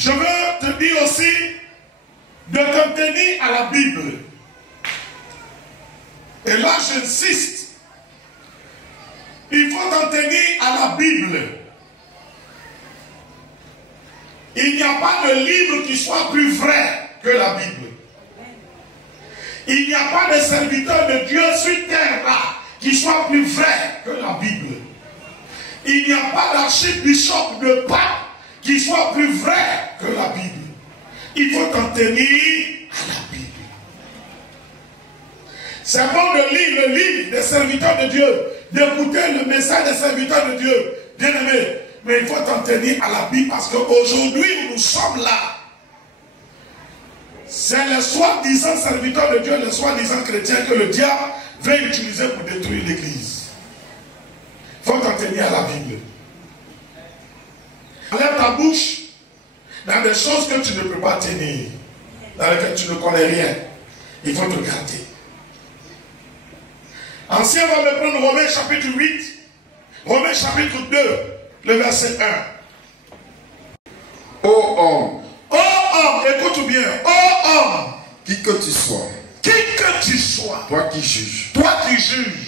Je veux te dire aussi de t'en tenir à la Bible. Et là, j'insiste. Il faut t'en tenir à la Bible. Il n'y a pas de livre qui soit plus vrai que la Bible. Il n'y a pas de serviteur de Dieu sur terre là qui soit plus vrai que la Bible. Il n'y a pas d'archibishop de pape qui soit plus vrai que la Bible. Il faut t'en tenir à la Bible. C'est bon de lire le livre des serviteurs de Dieu, d'écouter le message des serviteurs de Dieu, bien aimé. Mais il faut t'en tenir à la Bible parce qu'aujourd'hui où nous sommes là, c'est les soi-disant serviteurs de Dieu, les soi-disant chrétiens que le diable veut utiliser pour détruire l'église. Il faut t'en tenir à la Bible. Enlève ta bouche dans des choses que tu ne peux pas tenir, dans lesquelles tu ne connais rien. Il faut te garder. Ancien va me prendre Romains chapitre 8, Romains chapitre 2, le verset 1. Ô homme, Écoute bien, ô homme, qui que tu sois, toi qui juges,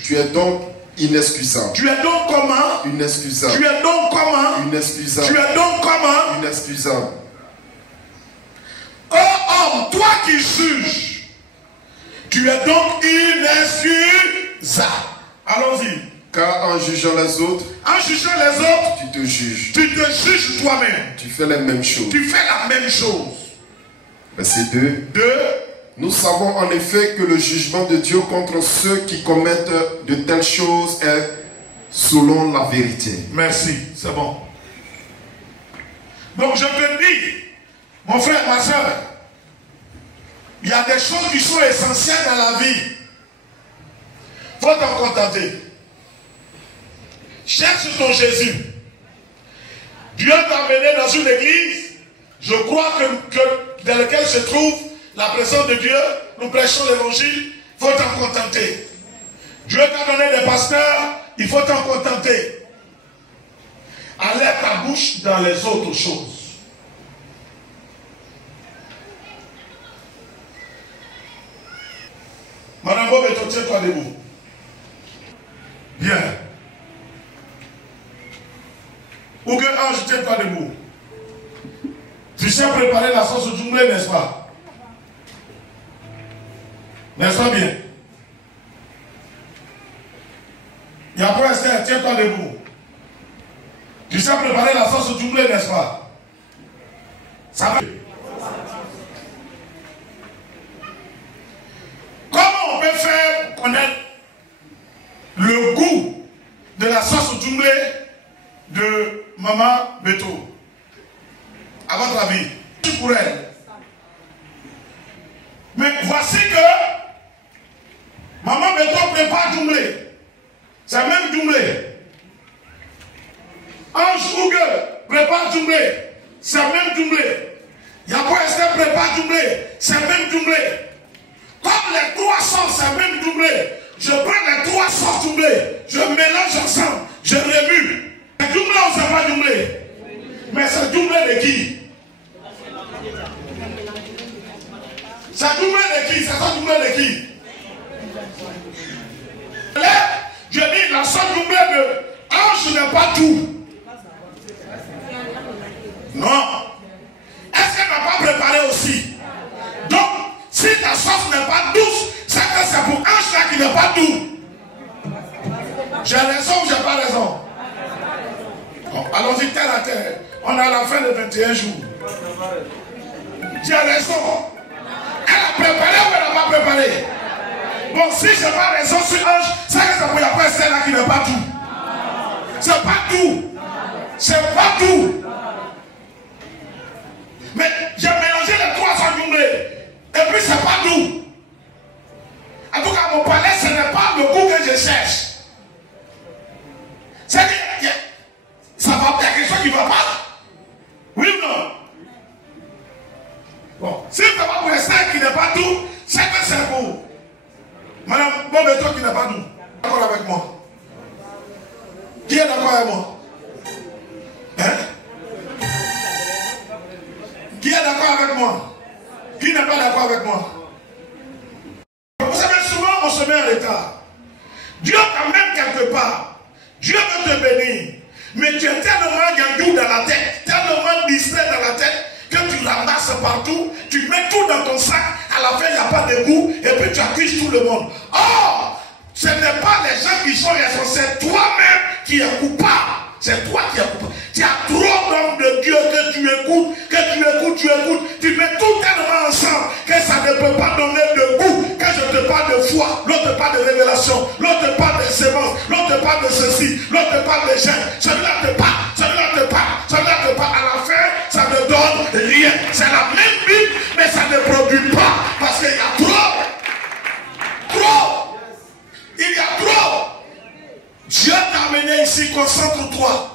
tu es donc inexcusable. Tu es donc comment? Inexcusable. Tu es donc comment? Inexcusable. Tu es donc comment? Inexcusable. Ô homme, toi qui juges, tu es donc inexcusable. Allons-y. Car en jugeant les autres, tu te juges. Tu te juges toi-même. Tu fais les mêmes choses. Tu fais la même chose. Verset 2. Nous savons en effet que le jugement de Dieu contre ceux qui commettent de telles choses est selon la vérité. Merci, c'est bon. Donc je te dis, mon frère, ma soeur, il y a des choses qui sont essentielles dans la vie. Il faut t'en contenter. Cherche ton Jésus. Dieu t'a amené dans une église, je crois que dans laquelle se trouve la présence de Dieu, nous prêchons l'évangile, il faut t'en contenter. Dieu t'a donné des pasteurs, il faut t'en contenter. Enlève ta bouche dans les autres choses. Madame Bobeto, tiens-toi debout. Bien. Ou que ange, tiens-toi debout. Tu sais préparer la sauce au djumblé, n'est-ce pas? N'est-ce pas bien? Et après, Esther, tiens-toi debout. Tu sais préparer la sauce au djumblé, n'est-ce pas? Ça va. Comment on peut faire connaître le goût de la sauce au djumblé de Maman Beto? À votre avis, pour elle. Mais voici que Maman Beto prépare djumblé. C'est même djumblé. Ange Ougue prépare djumblé. C'est même djumblé. Yabo Esther prépare djumblé. C'est même djumblé. Comme les trois sortes, c'est même djumblé. Je prends les trois sortes djumblé. Je mélange ensemble. Je remue. C'est djumblé ou c'est pas djumblé? Mais c'est djumblé de qui? C'est doublé de qui? C'est ça doublé de qui? Là, je dis la seule doublée de ange n'est pas tout. Non. Est-ce qu'elle n'a pas préparé aussi? Donc, si ta sauce n'est pas douce, c'est que c'est pour ange là qui n'est pas doux. J'ai raison ou j'ai pas raison? Bon, allons-y terre à terre. On est à la fin de 21 jours. J'ai raison. Elle a préparé ou elle n'a pas préparé? Bon, si je n'ai pas raison sur ange, c'est que c'est pour la personne là qui n'est pas tout. C'est pas tout. C'est pas tout. Mais j'ai mélangé les trois enjumblés. Et puis c'est pas tout. En tout cas, mon palais, ce n'est pas le goût que je cherche. C'est que ça va, il y a quelque chose qui ne va pas. Oui ou non? Bon, si c'est pas pour Esther qui n'est pas tout, c'est que c'est pour Madame Bobeto qui n'est pas tout. D'accord avec moi? Qui est d'accord avec moi? Hein? moi? Qui n'est pas d'accord avec moi? Vous savez, souvent on se met en retard. Dieu t'amène quelque part. Dieu veut te bénir. Mais tu es tellement gangou dans la tête, tellement distrait dans la tête, que tu ramasses partout, tu mets tout dans ton sac, à la fin il n'y a pas de goût, et puis tu accuses tout le monde. Or, ce n'est pas les gens qui sont responsables, c'est toi-même qui es coupable. C'est toi qui es coupable. Tu as trop d'hommes de Dieu que tu écoutes, tu mets tout tellement ensemble que ça ne peut pas donner de goût. Quand je te parle de foi, l'autre te parle de révélation, l'autre te parle de sémence, l'autre te parle de ceci, l'autre te parle de gêne, celui-là te parle, celui-là te parle, celui-là te parle. À la fin, ça ne donne rien. C'est la même Bible, mais ça ne produit pas parce qu'il y a trop. Il y a trop. Dieu t'a amené ici, concentre-toi.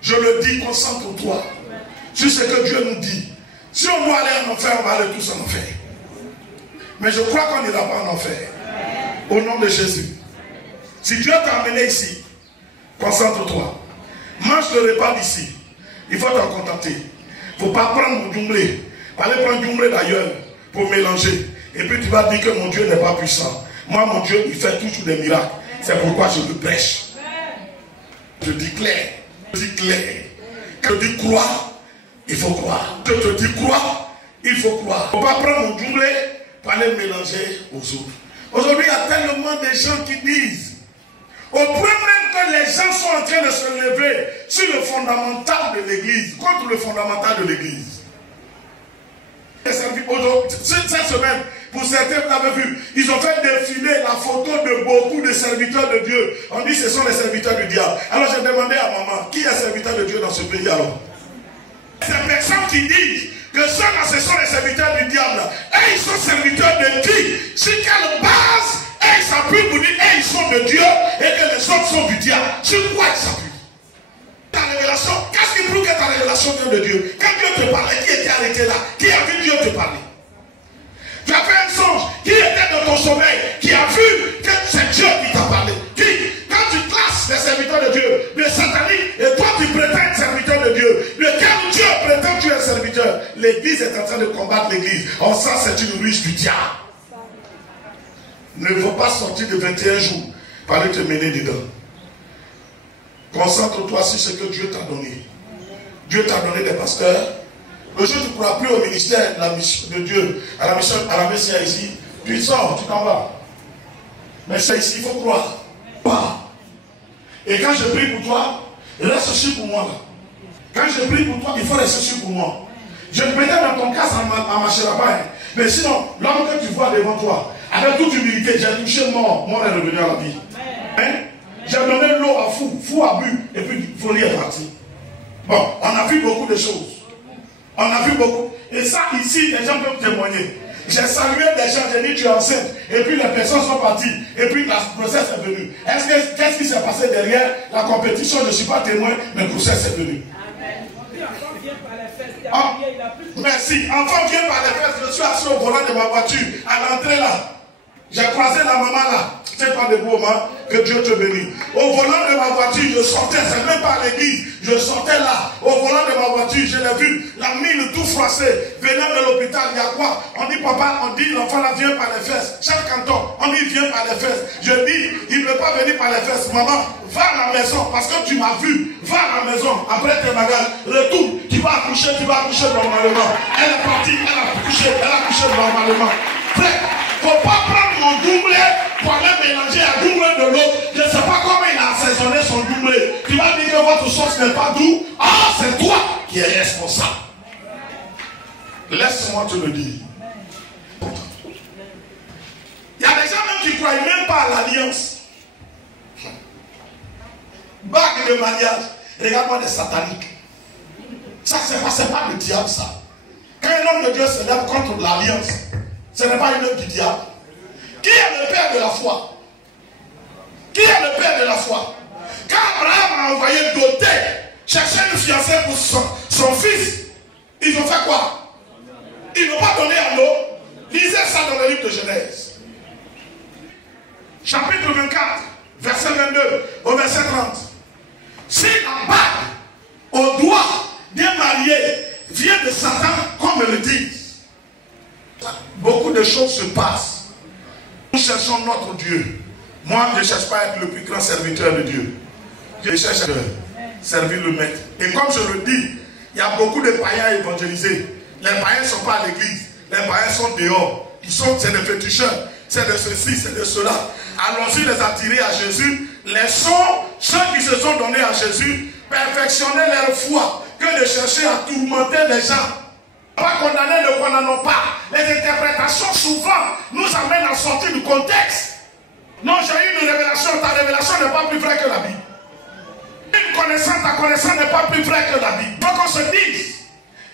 Je le dis, concentre-toi sur ce que Dieu nous dit. Si on doit aller en enfer, on va aller tous en enfer. Mais je crois qu'on n'ira pas en enfer. Au nom de Jésus. Si Dieu t'a amené ici, concentre-toi. Mange le repas d'ici. Il faut t'en contenter. Il ne faut pas prendre mon doublé. Aller prendre doublé d'ailleurs pour mélanger. Et puis tu vas dire que mon Dieu n'est pas puissant. Moi, mon Dieu, il fait toujours des miracles. C'est pourquoi je le prêche. Je dis clair. Je dis clair. Quand je dis croire, il faut croire. Quand je dis croire, il faut croire. Il ne faut pas prendre mon doublé pour aller mélanger aux autres. Aujourd'hui, il y a tellement de gens qui disent, au point même que les gens sont en train de se lever sur le fondamental de l'église, contre le fondamental de l'église. Cette semaine, pour certains, vous l'avez vu, ils ont fait défiler la photo de beaucoup de serviteurs de Dieu. On dit que ce sont les serviteurs du diable. Alors j'ai demandé à maman, qui est serviteur de Dieu dans ce pays alors? Ces personnes qui disent que ceux-là, ce sont les serviteurs du diable. Et ils sont serviteurs de qui? Sur quelle base? Et ils s'appuient pour dire, et ils sont de Dieu, et que les autres sont du diable. Sur quoi ils s'appuient? Ta révélation, qu'est-ce qui prouve que ta révélation vient de Dieu? Quand Dieu te parlait, qui était arrêté là? Qui a vu Dieu te parler? Tu as fait un songe, qui était dans ton sommeil, qui a vu que c'est Dieu qui t'a parlé? Qui? Quand tu classes les serviteurs de Dieu, les sataniques, et toi tu prétends être serviteur de Dieu, lequel Dieu prétend que tu es serviteur? L'église est en train de combattre l'église. On sent que c'est une ruse du diable. Ne faut pas sortir de 21 jours pour aller te mener dedans. Concentre-toi sur ce que Dieu t'a donné. Dieu t'a donné des pasteurs. Le jour où tu ne pourras plus au ministère de la mission de Dieu, à la mission ici, tu sors, tu t'en vas. Mais c'est ici, il faut croire. Et quand je prie pour toi, reste aussi pour moi. Quand je prie pour toi, il faut rester aussi pour moi. Je ne prétends dans ton cas, ça ne marchera pas. Mais sinon, l'homme que tu vois devant toi, avec toute humilité, j'ai touché mort est revenu à la vie. Hein? J'ai donné l'eau à fou a bu, et puis Folie est parti. Bon, on a vu beaucoup de choses. On a vu beaucoup. Et ça, ici, les gens peuvent témoigner. J'ai salué des gens, j'ai dit tu es enceinte. Et puis les personnes sont parties. Et puis la grossesse est venue. Qu'est-ce qui s'est passé derrière la compétition? Je ne suis pas témoin, mais la grossesse est venue. Ah, merci. Enfant vient par les fesses. Je suis assis au volant de ma voiture. À l'entrée là. J'ai croisé la maman là. C'est pas de beau moment. Que Dieu te bénisse. Au volant de ma voiture, je sortais. C'est même pas à l'église. Je sortais là. Au volant de ma voiture, je l'ai vu. La mine tout froissée. Venant de l'hôpital, il y a quoi? On dit papa, on dit l'enfant là vient par les fesses. Chaque canton, on dit vient par les fesses. Je dis, il ne peut pas venir par les fesses. Maman, va à la maison parce que tu m'as vu. Va à la maison. Après tes bagages, retourne. Tu vas accoucher normalement. Elle est partie, elle a accouché normalement. Frère, il ne faut pas prendre mon doublé pour aller mélanger un doublé de l'autre. Je ne sais pas comment il a assaisonné son doublé. Tu vas dire que votre sauce n'est pas doux. Ah, c'est toi qui es responsable. Laisse-moi te le dire. Il y a des gens même qui ne croient même pas à l'alliance. Bague de mariage. Regarde-moi les sataniques. Ça, c'est pas le diable, ça. Quand un homme de Dieu se lève contre l'alliance, ce n'est pas une œuvre du diable. Qui est le père de la foi? Qui est le père de la foi? Quand Abraham a envoyé doter, chercher une fiancée pour son fils, ils ont fait quoi? Ils n'ont pas donné à l'eau. Lisez ça dans le livre de Genèse. Chapitre 24, verset 22 au verset 30. Si la bague au doigt d'un marié vient de Satan comme me le disent. Beaucoup de choses se passent. Nous cherchons notre Dieu. Moi, je ne cherche pas à être le plus grand serviteur de Dieu. Je cherche à servir le maître. Et comme je le dis, il y a beaucoup de païens évangélisés. Les païens ne sont pas à l'église. Les païens sont dehors. C'est des féticheurs. C'est de ceci, c'est de cela. Allons-y les attirer à Jésus. Laissons ceux qui se sont donnés à Jésus perfectionner leur foi que de chercher à tourmenter les gens. Pas condamner ne condamnons pas. Les interprétations souvent nous amènent à sortir du contexte. Non, j'ai eu une révélation. Ta révélation n'est pas plus vraie que la Bible. Une connaissance, ta connaissance n'est pas plus vraie que la Bible. Donc on se dise.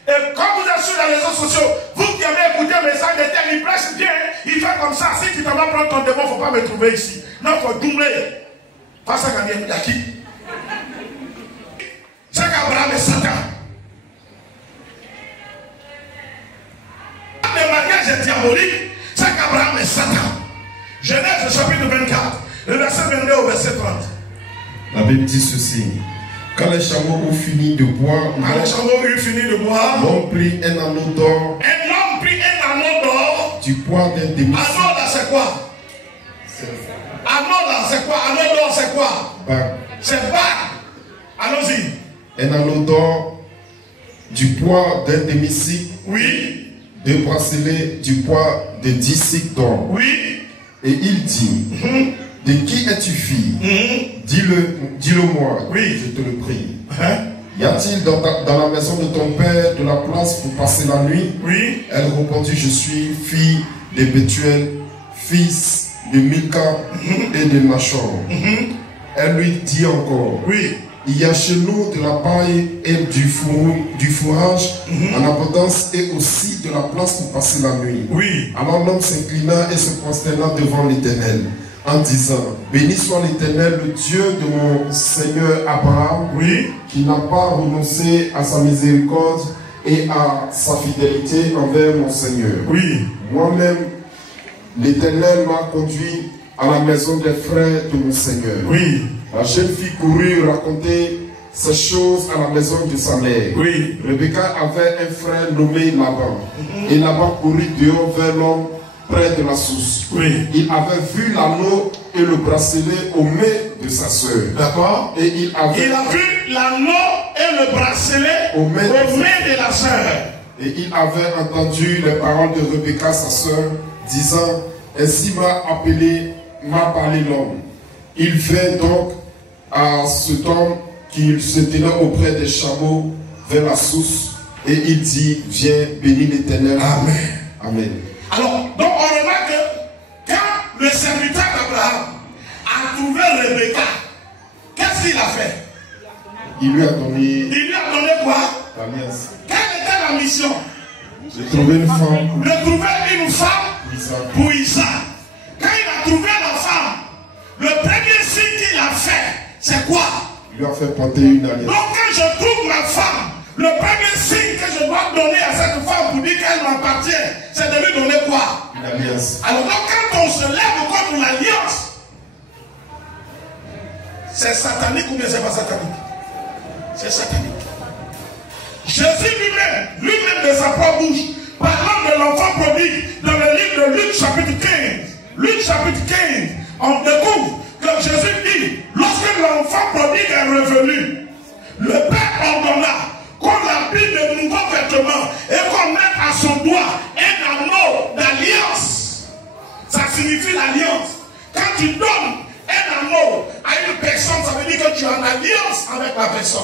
Et quand vous êtes sur les réseaux sociaux, vous qui avez écouté un message de tel, il prêche bien, il fait comme ça. Si tu t'en vas prendre ton démon, il ne faut pas me trouver ici. Non, il faut doubler. Pas ça qu'on dit à qui? C'est qu'Abraham est Satan. Le mariage est diabolique, c'est qu'Abraham est Satan. Genèse chapitre 24, le verset 22 au verset 30. La Bible dit ceci. Quand les chameaux ont fini de boire, l'homme prit un anneau d'or. Un homme prit un anneau d'or. Du poids d'un demi-cycle. Anneau là c'est quoi? Anneau là c'est quoi? Anneau d'or c'est quoi? Bague. C'est bague. Allons-y. Un anneau d'or du poids d'un demi-cycle. Oui. Deux bracelets du poids de 10 cycles d'or. Oui. Et il dit, de qui es-tu fille? Dis-le moi, oui. Je te le prie. Y a-t-il dans la maison de ton père de la place pour passer la nuit? Oui. Elle répondit, je suis fille de Bethuel, fils de Milka et de Nachor. Elle lui dit encore, oui. Il y a chez nous de la paille et du fourrage en abondance et aussi de la place pour passer la nuit. Oui. Alors l'homme s'inclina et se prosterna devant l'Éternel en disant, béni soit l'Éternel, le Dieu de mon Seigneur Abraham, oui. Qui n'a pas renoncé à sa miséricorde et à sa fidélité envers mon Seigneur. Oui. Moi-même, l'Éternel m'a conduit à la maison des frères de mon Seigneur. Oui. La jeune fille courut raconter ces choses à la maison de sa mère. Oui. Rebecca avait un frère nommé Laban. Et Laban courut dehors vers l'homme près de la source. Oui. Il avait vu l'anneau et le bracelet au mai de sa soeur. D'accord. Et il a vu l'anneau et le bracelet au mai de la soeur. Et il avait entendu les paroles de Rebecca, sa soeur, disant, ainsi m'a parlé l'homme. Il vint donc à cet homme qui se tenait auprès des chameaux vers la source et il dit, viens, bénis l'Éternel. Amen. Amen. Alors, donc on remarque que quand le serviteur d'Abraham a trouvé Rebecca, qu'est-ce qu'il a fait? Il lui a donné quoi? l'alliance. Quelle était la mission? De trouver une femme. De trouver une femme pour Isaac. Quand il a trouvé la femme, le premier signe qu'il a fait, c'est quoi? Il lui a fait porter une alliance. Donc quand je trouve ma femme, le premier signe que je dois donner à cette femme pour dire qu'elle m'appartient, c'est de lui donner quoi? Une alliance. Alors donc quand on se lève contre l'alliance, c'est satanique ou bien c'est pas satanique? C'est satanique. Jésus lui-même de sa propre bouche, parlant de l'enfant prodigue dans le livre de Luc chapitre 15. Luc chapitre 15, on découvre que Jésus dit, lorsque l'enfant prodigue est revenu, le Père ordonna qu'on l'habille de nouveaux vêtements et qu'on mette à son doigt un anneau d'alliance. Ça signifie l'alliance. Quand tu donnes un anneau à une personne, ça veut dire que tu es en alliance avec la personne.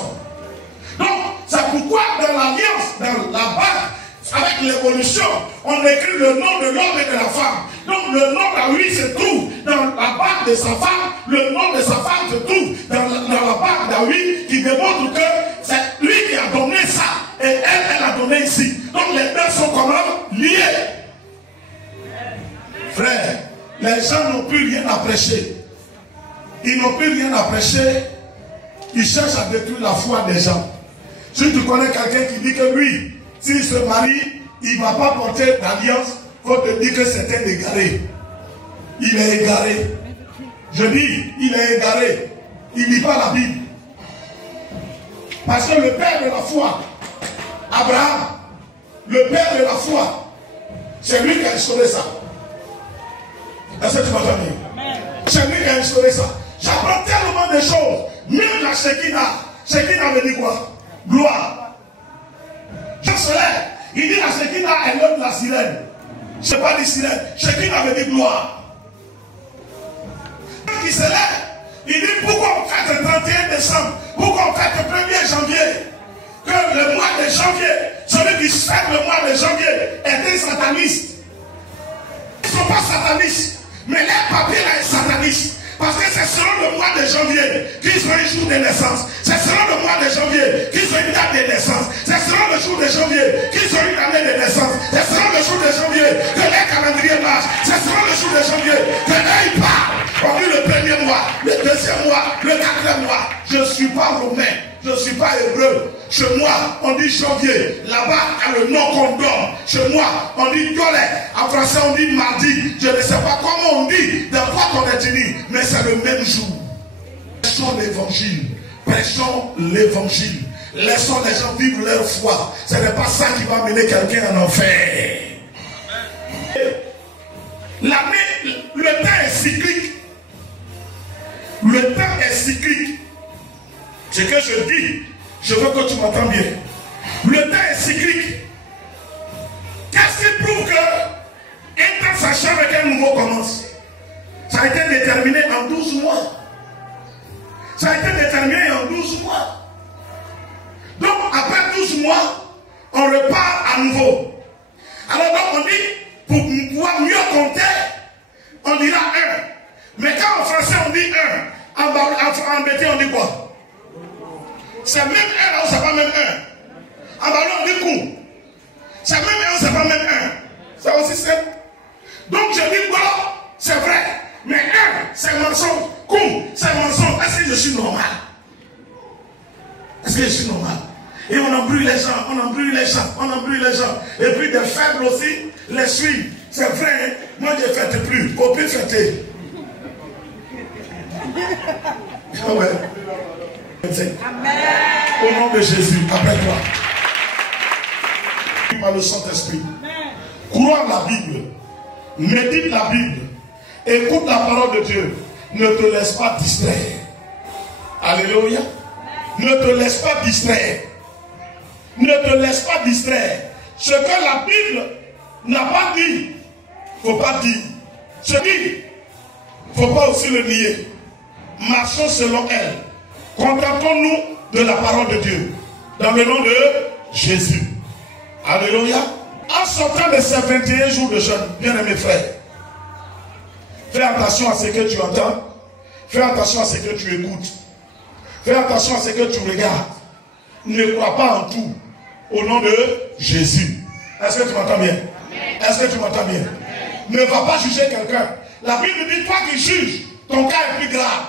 Donc, c'est pourquoi dans l'alliance, dans la bague, avec l'évolution, on écrit le nom de l'homme et de la femme. Donc, le nom d'Aoui se trouve dans la bague de sa femme, le nom de sa femme se trouve dans la bague d'Aoui, qui démontre que c'est lui qui a donné ça, et elle a donné ici. Donc, les deux sont quand même liés. Frère, les gens n'ont plus rien à prêcher. Ils n'ont plus rien à prêcher. Ils cherchent à détruire la foi des gens. Si tu connais quelqu'un qui dit que lui, s'il se marie, il ne va pas porter d'alliance, il faut te dire que c'est un égaré. Il est égaré. Je dis, il est égaré. Il ne lit pas la Bible. Parce que le père de la foi, Abraham, le père de la foi. C'est lui qui a instauré ça. Est-ce que tu m'entends bien? C'est lui qui a instauré ça. J'apprends tellement de choses. Même la Shekinah. Shekinah veut dire quoi? Gloire. Jean Soleil, il dit la Shekinah est l'homme de la sirène. Je ne sais pas dire sirène. Shekinah veut dire gloire. Quand il se lève, il dit pourquoi on fête le 31 décembre? Pourquoi on fête le 1er janvier? Que le mois de janvier, celui qui fête le mois de janvier est un sataniste. Ils ne sont pas satanistes, mais les papiers là est sataniste. Parce que c'est selon le mois de janvier qu'ils ont un jour de naissance. C'est selon le mois de janvier qu'ils ont une date de naissance. C'est selon le jour de janvier qu'ils ont une année de naissance. C'est selon le jour de janvier que les calendriers marchent. C'est selon le jour de janvier que là ils parlent. On dit le premier mois, le deuxième mois, le quatrième mois. Je ne suis pas romain, je ne suis pas hébreu. Chez moi, on dit janvier. Là-bas, il y a le nom qu'on donne. Chez moi, on dit toilette. En français, on dit mardi. Je ne sais pas comment on dit, de quoi on est unis, mais c'est le même jour. Prêchons l'évangile. Prêchons l'évangile. Laissons les gens vivre leur foi. Ce n'est pas ça qui va mener quelqu'un en enfer. L'année, le temps est cyclique. Le temps est cyclique. Ce que je dis, je veux que tu m'entends bien. Le temps est cyclique. Qu'est-ce qui prouve que un temps s'achève et qu'un nouveau commence? Ça a été déterminé en 12 mois. Ça a été déterminé en 12 mois. Donc, après 12 mois, on repart à nouveau. Alors, donc, on dit, pour pouvoir mieux compter, on dira 1. Mais quand en français, on dit 1, en bété, on dit quoi? C'est même 1 là où c'est pas même 1. En ballon, on dit coup. C'est même 1 où c'est pas même 1. C'est aussi simple. Donc, je dis quoi? C'est vrai. Mais 1, c'est mensonge. Coup, c'est mensonge. Est-ce que je suis normal? Est-ce que je suis normal? Et on embrouille les gens, on embrouille les gens, on embrouille les gens. Et puis des faibles aussi les suivent. C'est vrai, hein? Moi je ne fête plus. Faut plus fêter. Ah ouais. Amen. Au nom de Jésus, après toi. Par le Saint-Esprit. Crois la Bible. Médite la Bible. Écoute la parole de Dieu. Ne te laisse pas distraire. Alléluia. Ne te laisse pas distraire. Ne te laisse pas distraire. Ce que la Bible n'a pas dit, il ne faut pas dire. Ce qui, il ne faut pas aussi le nier. Marchons selon elle. Contentons-nous de la parole de Dieu. Dans le nom de Jésus. Alléluia. En sortant de ces 21 jours de jeûne, bien-aimés frères, fais attention à ce que tu entends. Fais attention à ce que tu écoutes. Fais attention à ce que tu regardes. Ne crois pas en tout. Au nom de Jésus. Est-ce que tu m'entends bien? Est-ce que tu m'entends bien? Ne va pas juger quelqu'un. La Bible dit, toi qui juges, ton cas est plus grave.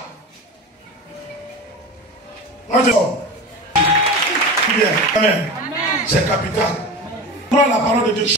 Moi je dis, bien. Amen. C'est capital. Prends la parole de Dieu.